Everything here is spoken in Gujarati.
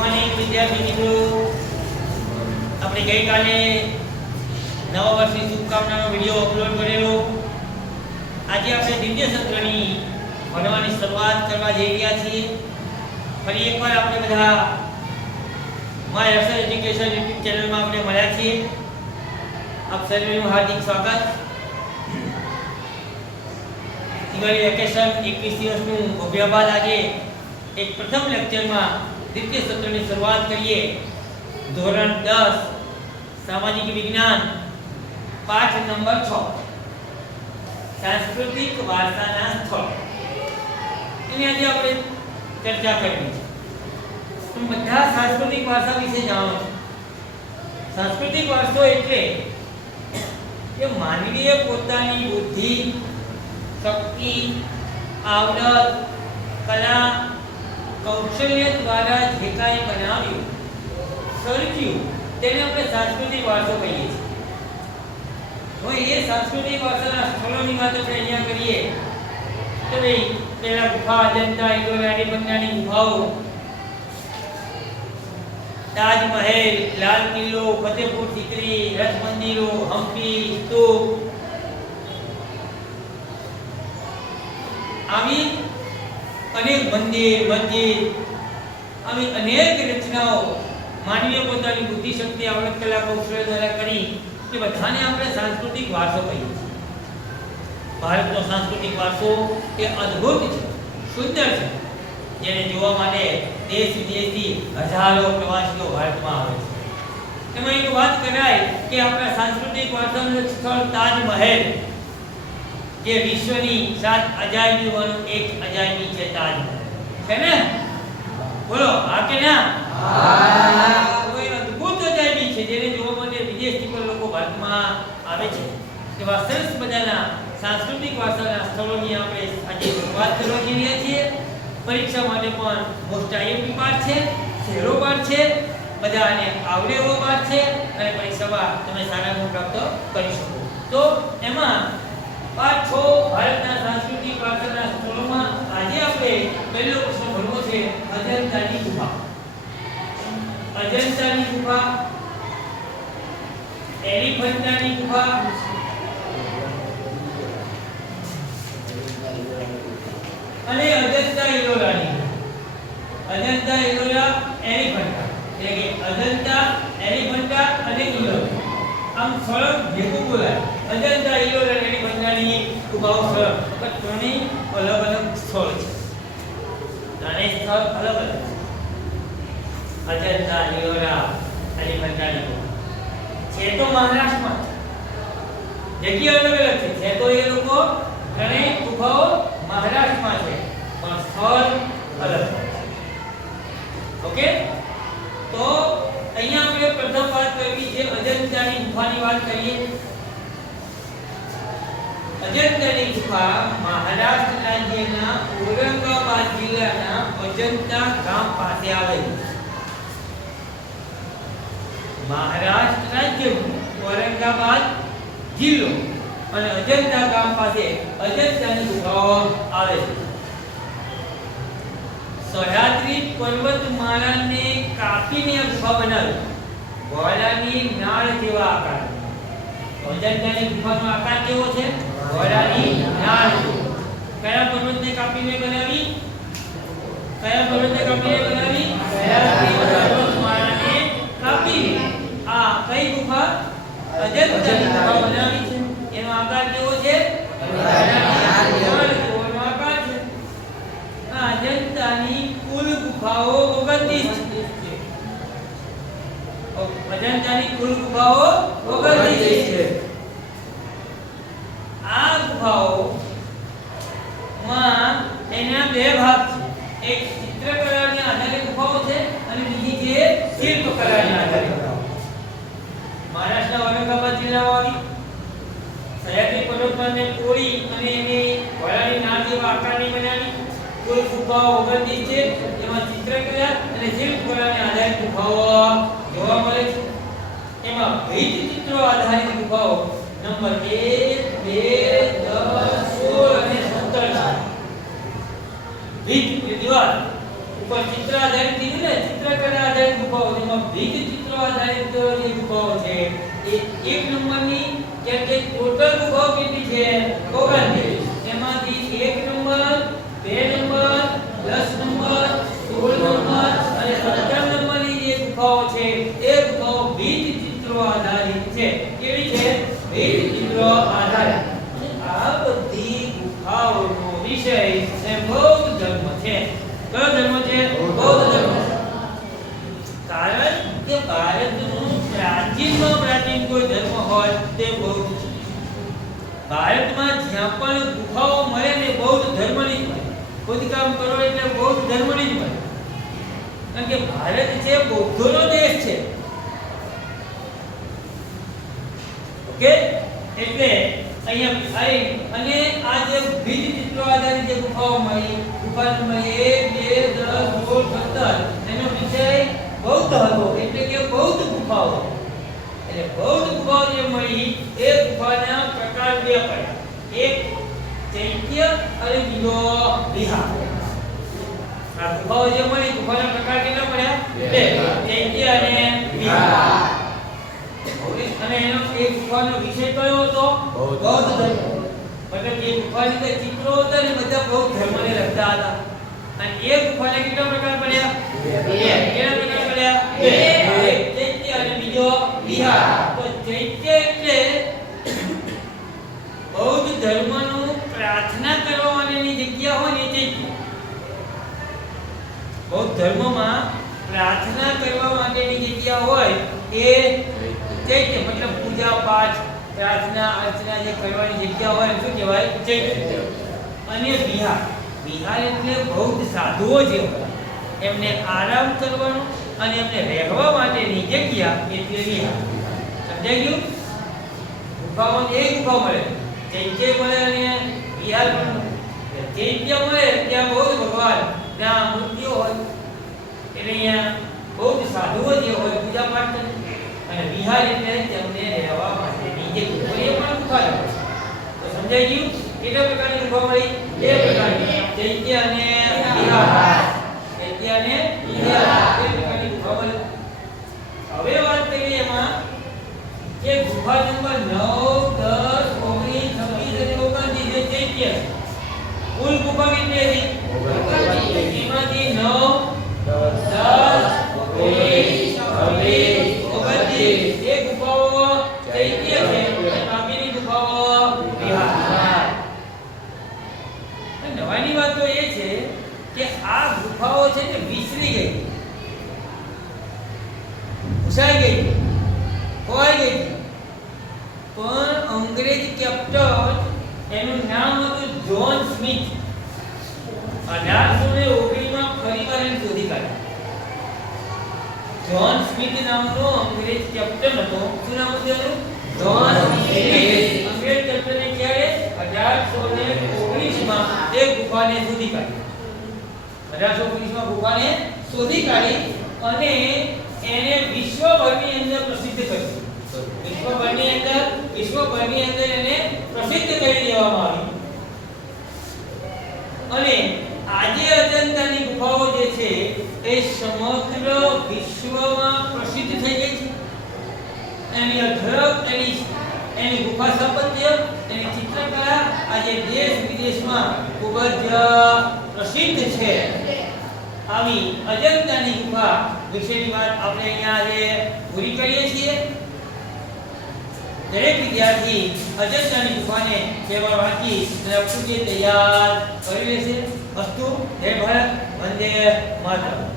મોર્નિંગ વિદ્યાર્થી મિત્રો, આપણે ગઈકાલે નવા વર્ષની શુભકામનાનો વિડિયો અપલોડ કરેલો. આજે આપણે દ્વિતીય સત્રની ભણવાની શરૂઆત કરવા જઈ રહ્યા છીએ. ફરી એકવાર આપણે બધા માય હર્ષદ એજ્યુકેશન યુટ્યુબ ચેનલમાં આપણે મળ્યા છીએ. આપ સર્વેનું હાર્દિક સ્વાગત. દિવાળી વેકેશન 21 દિવસનું ભવ્ય બાદ આજે એક પ્રથમ લેક્ચરમાં દ્વિતીય સત્રની શરૂઆત કરીએ. ધોરણ 10 સામાજિક વિજ્ઞાન પાઠ નંબર 6 સાંસ્કૃતિક વારસાના સ્થળ. એની આજે આપણે ચર્ચા કરવી છે. તમે બધા સાંસ્કૃતિક વારસા વિશે જાણો છો. સાંસ્કૃતિક વારસો એટલે કે માનવીએ પોતાની બુદ્ધિ, શક્તિ, આવડત, કલા, કૌશલ્ય દ્વારા જે કાંઈ બનાવ્યું, સર્જ્યું, તેને આપણે સાંસ્કૃતિક વારસો કહીએ છીએ. હવે એ સાંસ્કૃતિક વારસાના સ્થળોની વાત આપણે અહીંયા કરીએ તો ભાઈ પહેલા ગુફા, અજંતા, ઇલોરા, એલિફન્ટાની ગુફાઓ, તાજમહેલ, લાલ કિલ્લો, ફતેહપુર સિકરી, રથ મંદિરો, હમ્પી, સ્તૂપ, આવી અનેક મંદિર, મસ્જિદ, આવી અનેક રચનાઓ માનવીય પોતાની બુદ્ધિ, શક્તિ, આવડત, કલા, કૌશલ્ય દ્વારા કરી કે બધાને આપણે સાંસ્કૃતિક વારસો કહીએ છીએ. ભારતનો સાંસ્કૃતિક વારસો એ અદ્ભુત છે, સુંદર છે, જેને જોવા માટે દેશ વિદેશથી હજારો પ્રવાસીઓ ભારતમાં આવે છે. એમાં એક વાત કરાય કે આપણા સાંસ્કૃતિક વારસાનું સ્થળ તાજમહેલ, જે વિશ્વની 7 અજાયબીઓમાંનું એક અજાયબી છે. તાજમહેલ છે ને? બોલો હા કે ના? હા. કોઈ અદ્ભુત અજાયબી છે જેને જોવા માટે વિદેશથી પણ લોકો ભારતમાં આવે છે. એવા સરસ મજાના સાંસ્કૃતિક વારસાના સ્થળોની આપણે આજે વાત કરવા જઈ રહ્યા છીએ. પરીક્ષા માટે પણ મોસ્ટ આઈએમપી પાઠ છે, સહેલો પાઠ છે, બધાને આવડે એવો પાઠ છે અને પરીક્ષામાં તમે સારા ગુણ પ્રાપ્ત કરી શકો. તો એમાં પાઠ 6 ભારતના સાંસ્કૃતિક વારસાના સ્થળોમાં આજે આપણે પહેલો પ્રશ્ન ભણવો છે અજંતાની ગુફા. અજંતાની ગુફા, એલિફન્ટાની ગુફા, અને અજંતા ઇલોરાની. અજંતા, ઇલોરા, એલિફન્ટા, એટલે કે અજંતા, એલિફન્ટા અને ઇલોરા. આમ સળંગ ભેગું બોલાય. અજંતા, ઇલોરા અને એલિફન્ટાની ગુફાઓ સળંગ, પણ ત્રણેય અલગ અલગ સ્થળ છે. ત્રણેય સ્થળ અલગ અલગ છે. અજંતા, ઇલોરા, એલિફન્ટાની ગુફા છે તો મહારાષ્ટ્રમાં છે. જગ્યા અલગ અલગ છે. તો એ લોકો ત્રણેય ગુફાઓ મહારાષ્ટ્રમાં છે, પણ સ્થળ અલગ છે. ઓકે, તો અહીંયા આપણે પ્રથમ વાત કરવી છે અજંતાની ગુફાની વાત કરીએ. અજંતાની ગુફા મહારાષ્ટ્ર રાજ્યના ઔરંગાબાદ જિલ્લાના અજંતા ગામ પાસે આવેલી છે. મહારાષ્ટ્ર રાજ્યનું ઔરંગાબાદ જિલ્લો અને અજંતા ગામ પાસે અજંતાની ગુફાઓ આવે છે. સહ્યાદ્રી પર્વતમાળાને કાપીને આ ગુફા બનાવી. ઘોડાની નાળ જેવા આકાર. અજંતાની ગુફાનો આકાર કેવો છે? ઘોડાની નાળ જેવો. કયા પર્વતને કાપીને બનાવી? કયા પર્વતને કાપીને બનાવી? સહ્યાદ્રી પર્વતમાળાને કાપીને આ કઈ ગુફા? અજંતાની ગુફા બનાવી છે. એનો આકાર કેવો છે? ઘોડાની નાળ જેવો આકાર છે. આ અજંતાની કુલ ગુફાઓ 29 છે. અજંતાની કુલ ગુફાઓ 29 છે. આ ગુફાઓ માં એના બે ભાગ છે. એક ચિત્રકલાના આધારે ગુફાઓ છે અને બીજી છે શિલ્પકલાના આધારે ગુફાઓ. મહારાષ્ટ્રના ઔરંગાબાદ જિલ્લામાં આવી સહ્યાદ્રી પર્વતમાળાને તોડી અને એને ઘોડાની નાળ જેવા આકારની બનાવી. કુલ ગુફાઓ 29 છે. એમાં ચિત્રકલા અને શિલ્પકલાને આધારિત ગુફાઓ જોવા મળે છે. એમાં ભીત ચિત્રો આધારિત ગુફાઓ નંબર 1, 2, 10, 16 અને 17 છે. ભીત દિવાલ ઉપર ચિત્ર આધારિત કીધું ને, ચિત્રકલા આધારિત ગુફાઓ, જેમાં ભીત ચિત્રો આધારિત જે ગુફાઓ છે એ 1 નંબરની કે ટોટલ ગુફાઓ કેટલી છે 39, એમાંથી 1 નંબર 2 નંબર 10 નંબર 16 નંબર અને 17 નંબરની જે ગુફાઓ છે એ ગુફાઓ ભીત ચિત્રો આધારિત છે. કેવી છે? ભીત ચિત્રો આધારિત. આ બધી ગુફાઓનો વિષય એ બૌદ્ધ ધર્મ છે. કયો ધર્મ છે? બૌદ્ધ ધર્મ. કારણ કે ભારતનું પ્રાચીનમાં પ્રાચીન કોઈ ધર્મ હોય તે બૌદ્ધ છે. ભારતમાં જ્યાં પણ ગુફાઓ મળે ને બૌદ્ધ ધર્મની જ મળે. ખોદકામ કરો એટલે બૌદ્ધ ધર્મની જ મળે. કારણ કે ભારત છે બૌદ્ધોનો દેશ છે. ઓકે, એટલે અહીંયા આવી અને આ જે ભીત ચિત્રો આધારિત જે ગુફાઓ મળી, ગુફા નંબર 1 2 10 16 17 એનો વિષય બૌદ્ધ હતો. એટલે કે બૌદ્ધ ગુફાઓ. એટલે બૌદ્ધ ગુફાઓ જે મળી એ ગુફાના પ્રકાર બે પડ્યા. એક ચૈત્ય અને બીજો વિહાર. આ ગુફાઓ જે મળી ગુફાના પ્રકાર કેટલા પડ્યા? બે. ચૈત્ય અને વિહાર. અને એનો એક ગુફાનો વિષય કયો હતો? બૌદ્ધ ધર્મ. મતલબ જે ગુફાની અંદર ચિત્રો હતા ને બધા બૌદ્ધ ધર્મને લગતા હતા. અને એક ગુફાના કેટલા પ્રકાર પડ્યા? બે. કેટલા પ્રકાર પડ્યા? બે. એક ચૈત્ય અને બીજો વિહાર. તો ચૈત્ય એટલે બૌદ્ધ ધર્મનું પ્રાર્થના કરવા માટેની જગ્યા હોય ને ચૈત્ય. બૌદ્ધ ધર્મમાં પ્રાર્થના કરવા માટેની જગ્યા હોય એ ચૈત્ય. મતલબ પૂજા પાઠ પ્રાર્થના અર્ચના જે કરવાની જગ્યા હોય શું કહેવાય? ચૈત્ય. અને વિહાર. વિહાર એટલે બૌદ્ધ સાધુઓ જે હોય એમને આરામ કરવાનો અને એમને રહેવા માટેની જગ્યા એટલે વિહાર. સમજાઈ ગયું? ગુફાઓ એક ગુફા મળે, ચૈત્ય મળે અને વિહાર પણ મળે. ચૈત્ય મળે ત્યાં બૌદ્ધ ભગવાન ના મૂર્તિઓ હોય એટલે અહીંયા બૌદ્ધ સાધુઓ જે હોય પૂજા પાઠ કરે. અને વિહાર એટલે તેમને રહેવા માટેની જગ્યા. એ પણ ગુફા છે. તો સમજાઈ ગયું? કેટલા પ્રકારની ગુફા મળી? બે પ્રકારની. ચૈત્ય અને વિહાર. ચૈત્ય અને વિહાર બે પ્રકારની ગુફા મળી. હવે વાત કરીએ એમાં કે ગુફા નંબર 9 10 19 26 અને 29 જે ચૈત્ય કુલ ગુફા કેટલી હતી? 29. એમાંથી 9 10 19 26 એ ગુફાઓ ચૈત્ય છે અને બાકીની ગુફાઓ વિહાર. નવાની વાત તો એ છે કે આ ગુફાઓ છે ને વિસરી ગઈ, ભૂસાઈ ગઈ, ખોવાઈ ગઈ. પણ અંગ્રેજ કેપ્ટન એનું નામ હતું જ્હોન સ્મિથ. 1819 માં ફરીવાર એને શોધી કાઢ્યા. જ્હોન સ્મિથ નામનો અંગ્રેજ કેપ્ટન હતો. શું નામ હતું એનું? John Smith. અંગ્રેજ કેપ્ટને ક્યારે 1819 માં એક ગુફાને શોધી કાઢી. 1819 માં ગુફાને શોધી કાઢી અને એને વિશ્વભરની અંદર પ્રસિદ્ધ કરી. વિશ્વભરની અંદર એને પ્રસિદ્ધ કરી દેવામાં આવી. અને આજે અજંતાની ગુફાઓ જે છે એ સમગ્ર વિશ્વમાં પ્રસિદ્ધ થઈ ગઈ છે. એની અઢળક એની ગુફા સ્થાપત્ય, એની ચિત્રકલા આજે દેશ વિદેશમાં ખૂબ જ પ્રસિદ્ધ છે. આવી અજંતાની ગુફા વિશેની વાત આપણે અહીંયા આજે પૂરી કરીએ છીએ. દરેક વિદ્યાર્થી અજંતાની ગુફાને કેવળ વાંચી અને અક્ષુએ તૈયાર કરી લેશે. અસ્તુ. જય ભારત. વંદે માતરમ.